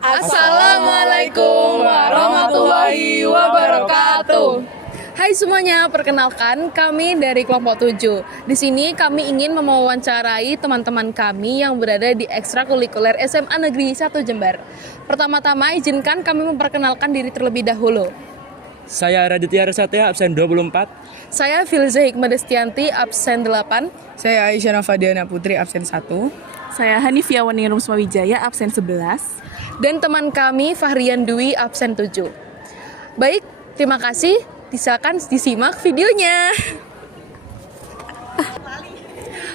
Assalamualaikum warahmatullahi wabarakatuh. Hai semuanya, perkenalkan kami dari kelompok 7. Di sini kami ingin mewawancarai teman-teman kami yang berada di ekstrakurikuler SMA Negeri 1 Jember. Pertama-tama izinkan kami memperkenalkan diri terlebih dahulu. Saya Raditya Resatya, absen 24. Saya Filza Hikmah Destianti, absen 8. Saya Aisyah Nafadiana Putri, absen 1. Saya Hanifia Waningrum Wijaya, absen 11. Dan teman kami Fahrian Dwi, absen 7. Baik, terima kasih. Silakan disimak videonya.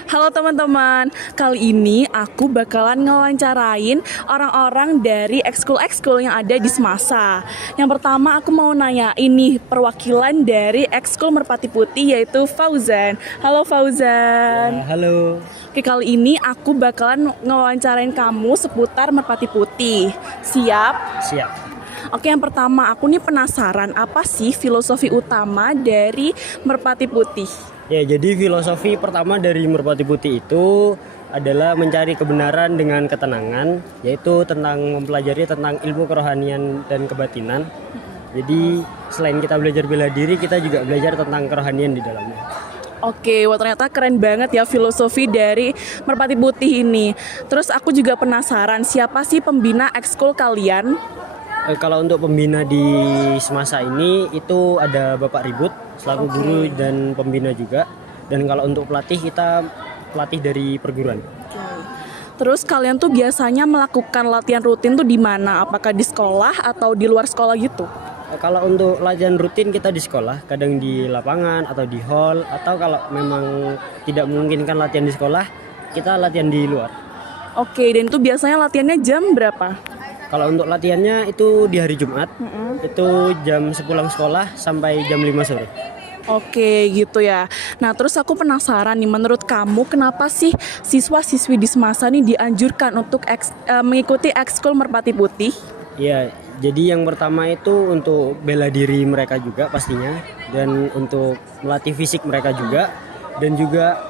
Halo teman-teman, kali ini aku bakalan ngewawancarain orang-orang dari ekskul yang ada di Semasa. Yang pertama aku mau nanya ini perwakilan dari ekskul Merpati Putih yaitu Fauzan. Halo Fauzan. Halo. Oke, kali ini aku bakalan ngewawancarain kamu seputar Merpati Putih. Siap? Siap. Oke, yang pertama aku nih penasaran apa sih filosofi utama dari Merpati Putih? Ya, jadi filosofi pertama dari Merpati Putih itu adalah mencari kebenaran dengan ketenangan, yaitu tentang mempelajari tentang ilmu kerohanian dan kebatinan. Jadi selain kita belajar bela diri, kita juga belajar tentang kerohanian di dalamnya. Oke, wah ternyata keren banget ya filosofi dari Merpati Putih ini. Terus aku juga penasaran siapa sih pembina ekskul kalian? Kalau untuk pembina di Semasa ini itu ada Bapak Ribut selaku guru dan pembina juga. Dan kalau untuk pelatih kita pelatih dari perguruan. Terus kalian tuh biasanya melakukan latihan rutin tuh di mana? Apakah di sekolah atau di luar sekolah gitu? Kalau untuk latihan rutin kita di sekolah, kadang di lapangan atau di hall, atau kalau memang tidak memungkinkan latihan di sekolah, kita latihan di luar. Oke, dan itu biasanya latihannya jam berapa? Kalau untuk latihannya itu di hari Jumat, itu jam sepulang sekolah sampai jam 5 sore. Oke, gitu ya. Nah, terus aku penasaran nih, menurut kamu kenapa sih siswa-siswi di Semasa nih dianjurkan untuk mengikuti ekskul Merpati Putih? Ya, jadi yang pertama itu untuk bela diri mereka juga pastinya, dan untuk melatih fisik mereka juga, dan juga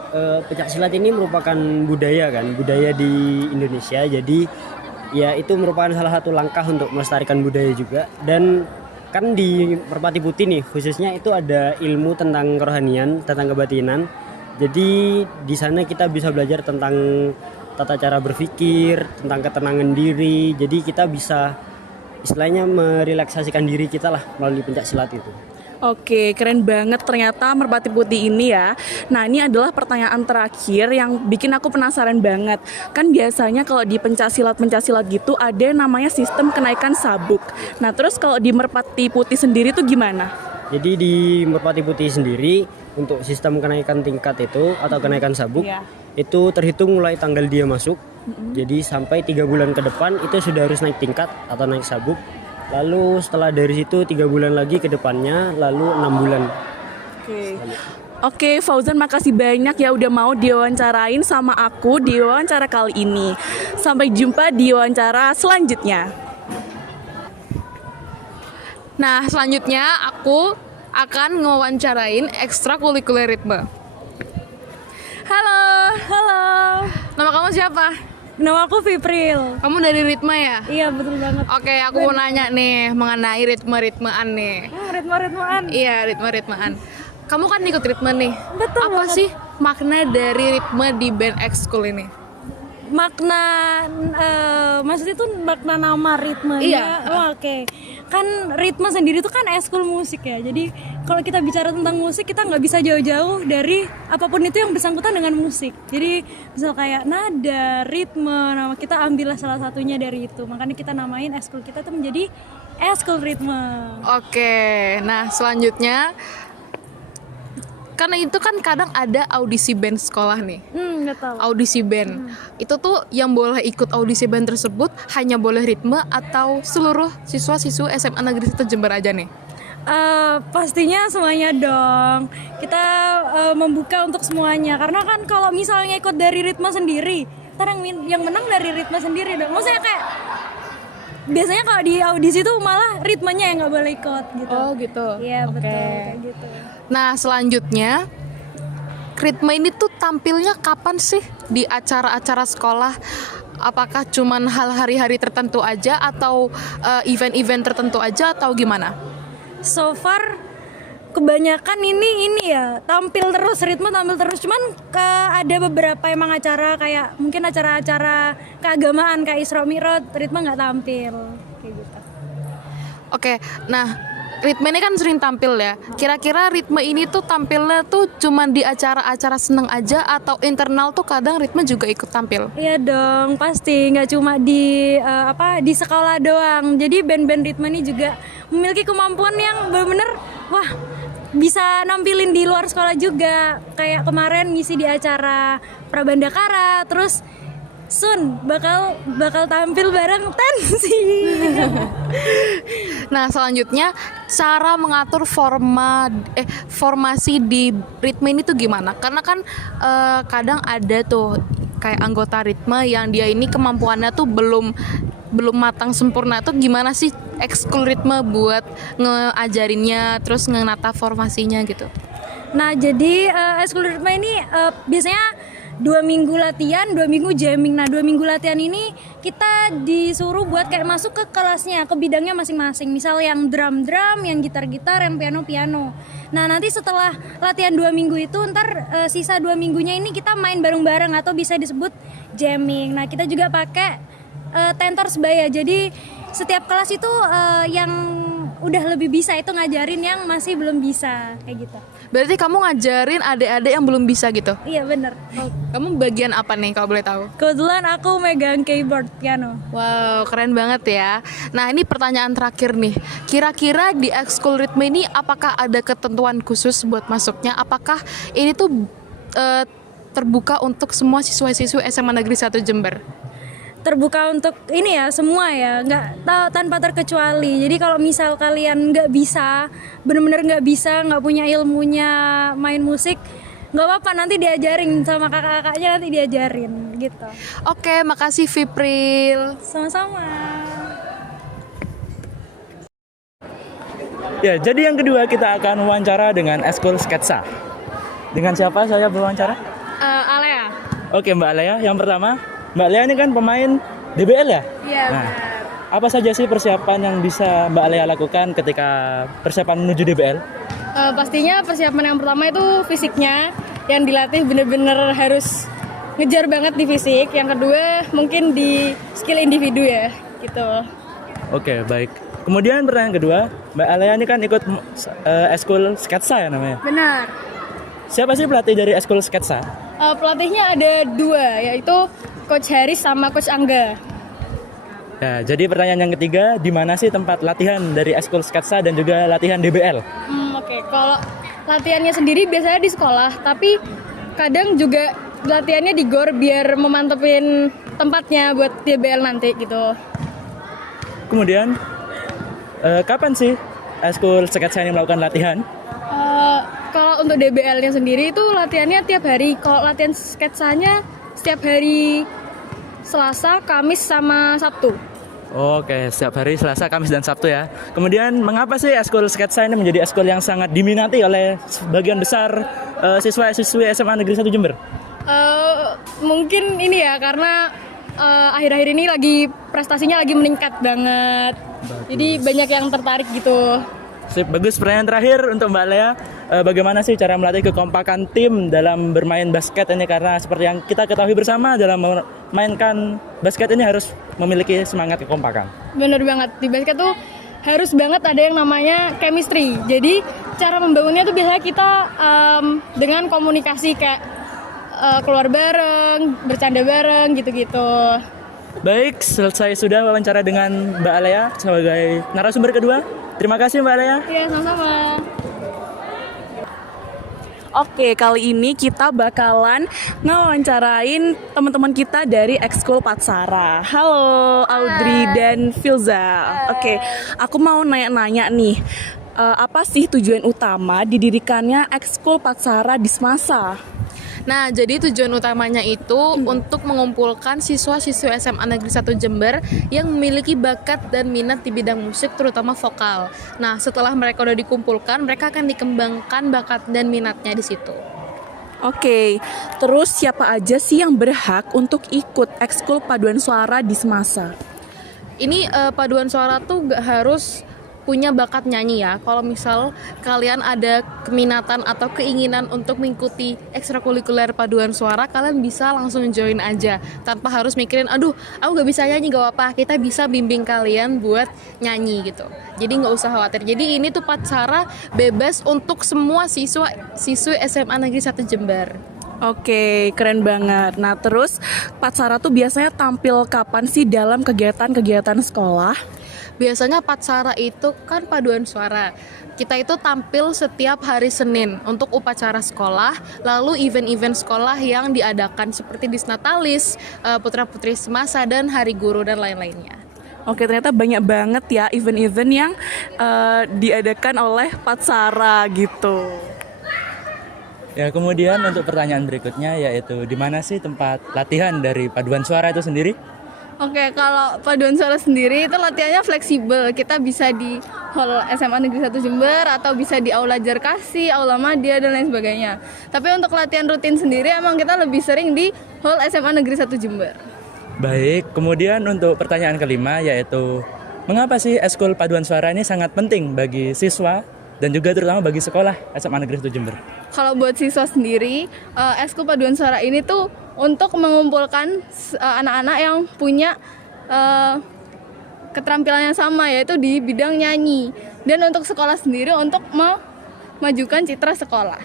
pencaksilat ini merupakan budaya di Indonesia. Jadi ya itu merupakan salah satu langkah untuk melestarikan budaya juga. Dan kan di Merpati Putih nih khususnya itu ada ilmu tentang kerohanian, tentang kebatinan. Jadi di sana kita bisa belajar tentang tata cara berpikir, tentang ketenangan diri. Jadi kita bisa istilahnya merelaksasikan diri kita lah melalui pencaksilat itu. Oke, keren banget ternyata Merpati Putih ini ya. Nah, ini adalah pertanyaan terakhir yang bikin aku penasaran banget. Kan biasanya kalau di pencaksilat gitu ada yang namanya sistem kenaikan sabuk. Nah, terus kalau di Merpati Putih sendiri tuh gimana? Jadi di Merpati Putih sendiri untuk sistem kenaikan tingkat itu atau kenaikan sabuk itu terhitung mulai tanggal dia masuk. Jadi sampai 3 bulan ke depan itu sudah harus naik tingkat atau naik sabuk. Lalu setelah dari situ 3 bulan lagi ke depannya, lalu 6 bulan. Oke, Fauzan makasih banyak ya udah mau diwawancarain sama aku di wawancara kali ini. Sampai jumpa di wawancara selanjutnya. Nah, selanjutnya aku akan ngewawancarain ekstrakurikuler ritme. Halo. Halo, Nama kamu siapa? nama aku Fipril. Kamu dari Ritme ya? Iya betul banget. Oke, aku mau nanya nih mengenai ritme-ritmean nih. Ritme-ritmean. Iya, ritme-ritmean. Kamu kan ikut ritme nih. Betul Apa banget. sih makna dari ritme di band ekskul ini? Makna, maksudnya tuh makna nama ritmenya. Iya. Oh, oke. Kan ritme sendiri tuh kan eskul musik ya. Jadi kalau kita bicara tentang musik kita nggak bisa jauh-jauh dari apapun itu yang bersangkutan dengan musik. Jadi misal kayak nada, ritme, nama kita ambillah salah satunya dari itu. Makanya kita namain eskul kita tuh menjadi eskul ritme. Oke, nah selanjutnya karena itu kan kadang ada audisi band sekolah nih. Nggak tahu. Audisi band. Itu tuh yang boleh ikut audisi band tersebut hanya boleh ritme atau seluruh siswa-siswa SMA Negeri 1 Jember aja nih? Pastinya semuanya dong. Kita membuka untuk semuanya. Karena kan kalau misalnya ikut dari ritme sendiri, ntar yang menang dari ritme sendiri dong. Maksudnya kayak biasanya kalau di audisi tuh malah ritmenya yang nggak boleh ikut gitu. Oh gitu. Iya Oke. betul kayak gitu. Nah selanjutnya ritme ini tuh tampilnya kapan sih di acara-acara sekolah? apakah cuman hal hari-hari tertentu aja atau event-event tertentu aja atau gimana? So far kebanyakan ini ya tampil terus, ritme tampil terus. Cuman ada beberapa emang acara kayak mungkin acara-acara keagamaan kayak Isra Mi'raj, ritme nggak tampil kayak gitu. Oke, nah Ritme ini kan sering tampil ya. Kira-kira Ritme ini tuh tampilnya tuh cuman di acara-acara seneng aja atau internal tuh kadang Ritme juga ikut tampil? Iya dong, pasti nggak cuma di di sekolah doang. Jadi band-band ritme ini juga memiliki kemampuan yang benar-benar wah bisa nampilin di luar sekolah juga. Kayak kemarin ngisi di acara Prabandakara, terus Sun bakal tampil bareng Tensi. Nah selanjutnya cara mengatur formasi di Ritme ini tuh gimana? Karena kan kadang ada tuh kayak anggota Ritme yang dia ini kemampuannya tuh belum matang sempurna. Tuh gimana sih ekskul Ritme buat ngeajarinnya terus ngenata formasinya gitu? Nah jadi ekskul Ritme ini biasanya 2 minggu latihan, 2 minggu jamming. Nah 2 minggu latihan ini kita disuruh buat kayak masuk ke kelasnya, ke bidangnya masing-masing. Misal yang drum, yang gitar, yang piano. Nah nanti setelah latihan 2 minggu itu ntar sisa 2 minggunya ini kita main bareng-bareng atau bisa disebut jamming. Nah kita juga pakai tentor sebaya. Jadi setiap kelas itu yang udah lebih bisa itu ngajarin yang masih belum bisa kayak gitu. Berarti kamu ngajarin adik-adik yang belum bisa gitu? Iya bener. Kamu bagian apa nih kalau boleh tahu? Kebetulan aku megang keyboard piano. Wow, keren banget ya. Nah ini pertanyaan terakhir nih. Kira-kira di ekskul Ritme ini apakah ada ketentuan khusus buat masuknya? Apakah ini tuh terbuka untuk semua siswa-siswi SMA Negeri 1 Jember? Terbuka untuk ini ya semua ya, nggak tanpa terkecuali. Jadi kalau misal kalian nggak bisa, bener-bener nggak bisa, nggak punya ilmunya main musik, nggak apa-apa, nanti diajarin sama kakak-kakaknya, nanti diajarin gitu. Oke, makasih Vipril. Sama-sama. Ya, jadi yang kedua kita akan wawancara dengan ekskul sketsa. Dengan siapa saya berwawancara? Alea. Oke Mbak Alea, yang pertama Mbak Alea ini kan pemain DBL ya? Iya. Nah, apa saja sih persiapan yang bisa Mbak Alea lakukan ketika persiapan menuju DBL? Pastinya persiapan yang pertama itu fisiknya, yang dilatih bener-bener harus ngejar banget di fisik. Yang kedua mungkin di skill individu ya, gitu. Oke, baik. Kemudian pertanyaan kedua, Mbak Alea ini kan ikut ekskul sketsa ya namanya? Benar. Siapa sih pelatih dari ekskul sketsa? Pelatihnya ada 2, yaitu Coach Haris sama Coach Angga. Ya, jadi pertanyaan yang ketiga, di mana sih tempat latihan dari ekskul sketsa dan juga latihan DBL? Oke. Kalau latihannya sendiri biasanya di sekolah, tapi kadang juga latihannya di GOR biar memantepin tempatnya buat DBL nanti gitu. Kemudian, kapan sih ekskul sketsa ini melakukan latihan? Kalau untuk DBL-nya sendiri itu latihannya tiap hari. Kalau latihan sketsanya setiap hari Selasa, Kamis, sama Sabtu. Oke, setiap hari Selasa, Kamis, dan Sabtu ya. Kemudian mengapa sih ekskul sketsa ini menjadi ekskul yang sangat diminati oleh sebagian besar siswa-siswi SMA Negeri 1 Jember? Mungkin ini ya karena akhir-akhir ini lagi prestasinya lagi meningkat banget. Jadi banyak yang tertarik gitu. Sip, bagus. Pertanyaan terakhir untuk Mbak Lea, bagaimana sih cara melatih kekompakan tim dalam bermain basket ini? Karena seperti yang kita ketahui bersama, dalam memainkan basket ini harus memiliki semangat kekompakan. Bener banget, di basket tuh harus banget ada yang namanya chemistry. Jadi cara membangunnya tuh biasanya kita dengan komunikasi kayak keluar bareng, bercanda bareng gitu-gitu. Baik, selesai sudah wawancara dengan Mbak Alea sebagai narasumber kedua. Terima kasih Mbak Alea. Iya, sama-sama. Oke, kali ini kita bakalan ngewawancarain teman-teman kita dari ekskul Patsara. Halo Audrey dan Filza. Oke, aku mau nanya-nanya nih, apa sih tujuan utama didirikannya ekskul Patsara di Semasa? Nah, jadi tujuan utamanya itu untuk mengumpulkan siswa-siswi SMA Negeri 1 Jember yang memiliki bakat dan minat di bidang musik, terutama vokal. Nah, setelah mereka udah dikumpulkan, mereka akan dikembangkan bakat dan minatnya di situ. Oke, terus siapa aja sih yang berhak untuk ikut ekskul paduan suara di Semasa? Ini paduan suara tuh gak harus punya bakat nyanyi ya. Kalau misal kalian ada keminatan atau keinginan untuk mengikuti ekstrakurikuler paduan suara, kalian bisa langsung join aja tanpa harus mikirin, aduh aku gak bisa nyanyi, gak apa-apa. Kita bisa bimbing kalian buat nyanyi gitu. Jadi nggak usah khawatir. Jadi ini tuh Patsara bebas untuk semua siswi SMA Negeri 1 Jember. Oke, keren banget. Nah, terus Patsara tuh biasanya tampil kapan sih dalam kegiatan-kegiatan sekolah? Biasanya Patsara itu kan paduan suara. Kita itu tampil setiap hari Senin untuk upacara sekolah, lalu event-event sekolah yang diadakan seperti Disnatalis, Putra-Putri Semasa, dan Hari Guru, dan lain-lainnya. Oke, ternyata banyak banget ya event-event yang diadakan oleh Patsara gitu. Ya, kemudian untuk pertanyaan berikutnya yaitu di mana sih tempat latihan dari paduan suara itu sendiri? Oke, kalau paduan suara sendiri itu latihannya fleksibel. Kita bisa di Hall SMA Negeri 1 Jember atau bisa di Aula Jarkasi, Aula Madya, dan lain sebagainya. Tapi untuk latihan rutin sendiri emang kita lebih sering di Hall SMA Negeri 1 Jember. Baik, kemudian untuk pertanyaan kelima yaitu mengapa sih ekskul paduan suara ini sangat penting bagi siswa dan juga terutama bagi sekolah SMA Negeri 1 Jember? Kalau buat siswa sendiri, ekskul paduan suara ini tuh untuk mengumpulkan anak-anak yang punya keterampilan yang sama, yaitu di bidang nyanyi. Dan untuk sekolah sendiri untuk memajukan citra sekolah.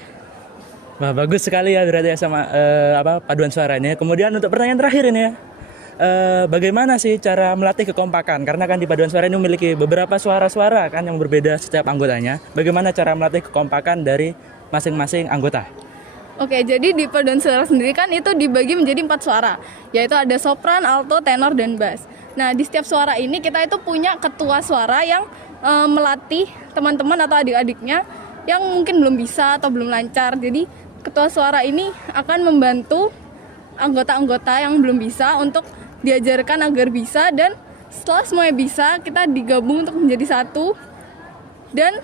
Wah, bagus sekali ya berarti sama paduan suara ini. Kemudian untuk pertanyaan terakhir ini ya, bagaimana sih cara melatih kekompakan? Karena kan di paduan suara ini memiliki beberapa suara-suara kan yang berbeda setiap anggotanya. Bagaimana cara melatih kekompakan dari masing-masing anggota? Oke, jadi di paduan suara sendiri kan itu dibagi menjadi 4 suara, yaitu ada sopran, alto, tenor, dan bass. Nah, di setiap suara ini kita itu punya ketua suara yang melatih teman-teman atau adik-adiknya yang mungkin belum bisa atau belum lancar. Jadi ketua suara ini akan membantu anggota-anggota yang belum bisa untuk diajarkan agar bisa, dan setelah semuanya bisa kita digabung untuk menjadi satu dan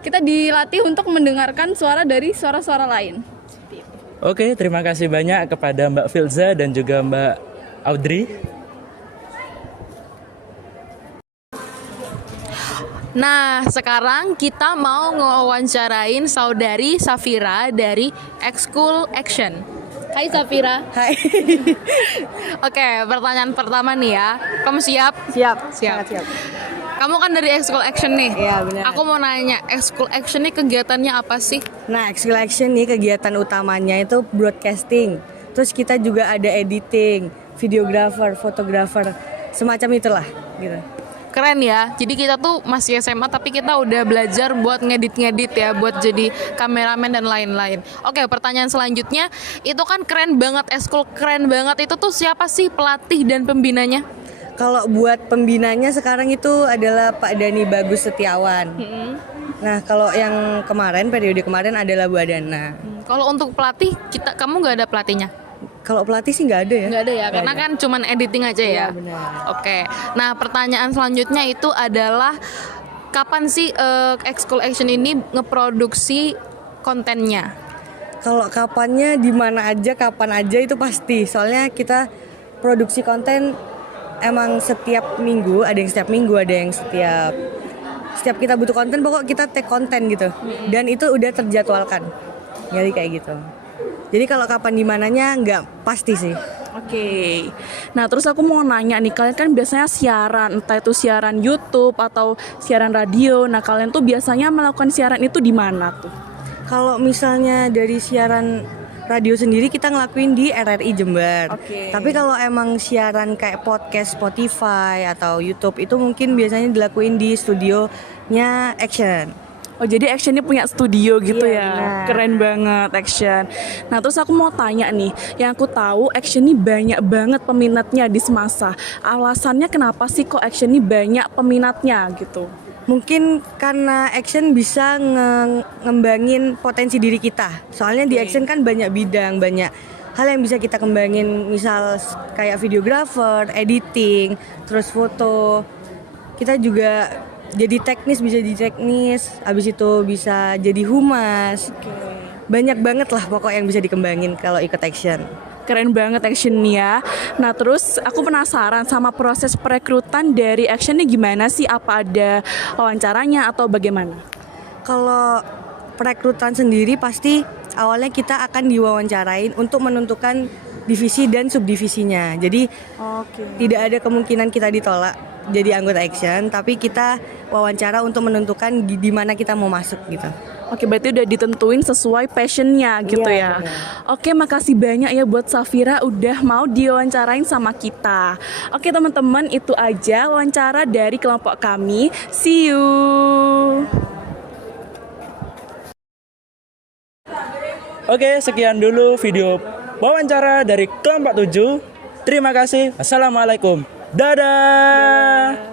kita dilatih untuk mendengarkan suara dari suara-suara lain. Oke, terima kasih banyak kepada Mbak Filza dan juga Mbak Audrey. Nah, sekarang kita mau ngewawancarain saudari Safira dari Ekskul Action. Hai Safira. Hai. Oke, pertanyaan pertama nih ya. Kamu siap? Siap. Siap. Sangat siap. Kamu kan dari Ekskul Action nih. Iya, benar. Aku mau nanya, Ekskul Action nih kegiatannya apa sih? Nah, Ekskul Action nih kegiatan utamanya itu broadcasting. Terus kita juga ada editing, videographer, fotografer, semacam itulah gitu. Keren ya. Jadi kita tuh masih SMA tapi kita udah belajar buat ngedit-ngedit ya, buat jadi kameramen dan lain-lain. Oke, pertanyaan selanjutnya, itu kan keren banget, ekskul keren banget. Itu tuh siapa sih pelatih dan pembinanya? Kalau buat pembinanya sekarang itu adalah Pak Dani Bagus Setiawan. Nah, kalau yang kemarin, periode kemarin adalah Bu Adana. Kalau untuk pelatih, kamu nggak ada pelatihnya? Kalau pelatih sih nggak ada ya? Nggak ada ya, karena kan cuman editing aja ya. Iya, benar. Oke. Nah, pertanyaan selanjutnya itu adalah kapan sih Ekskul Action ini ngeproduksi kontennya? Kalau kapannya, di mana aja, kapan aja itu pasti. Soalnya kita produksi konten emang setiap minggu, ada yang setiap minggu, ada yang setiap kita butuh konten, pokok kita take konten gitu. Dan itu udah terjadwalkan. Jadi kayak gitu. Jadi kalau kapan di mananya nggak pasti sih. Oke. Nah, terus aku mau nanya nih, kalian kan biasanya siaran, entah itu siaran YouTube atau siaran radio. Nah, kalian tuh biasanya melakukan siaran itu di mana tuh? Kalau misalnya dari siaran radio sendiri kita ngelakuin di RRI Jember. Oke. Tapi kalau emang siaran kayak podcast Spotify atau YouTube itu mungkin biasanya dilakuin di studionya Action. Oh, jadi Action ini punya studio gitu Iya, ya. benar. Keren banget Action. Nah, terus aku mau tanya nih, yang aku tahu Action ini banyak banget peminatnya di Semasa. Alasannya kenapa sih kok Action ini banyak peminatnya gitu? Mungkin karena Action bisa ngembangin potensi diri kita. Soalnya di Action kan banyak bidang, banyak hal yang bisa kita kembangin. Misal kayak videographer, editing, terus foto. Kita juga bisa jadi teknis, habis itu bisa jadi humas. banyak banget lah pokok yang bisa dikembangin kalau ikut action. Keren banget actionnya. Nah terus aku penasaran sama proses perekrutan dari actionnya gimana sih? Apa ada wawancaranya atau bagaimana? Kalau perekrutan sendiri pasti awalnya kita akan diwawancarain untuk menentukan divisi dan subdivisinya. Jadi tidak ada kemungkinan kita ditolak jadi anggota action, tapi kita wawancara untuk menentukan di mana kita mau masuk gitu. Oke, berarti udah ditentuin sesuai passionnya gitu Iya, ya. Oke, makasih banyak ya buat Safira udah mau diwawancarain sama kita. Oke teman-teman, itu aja wawancara dari kelompok kami. See you. Oke, sekian dulu video wawancara dari kelompok 7. Terima kasih. Assalamualaikum. Dadah.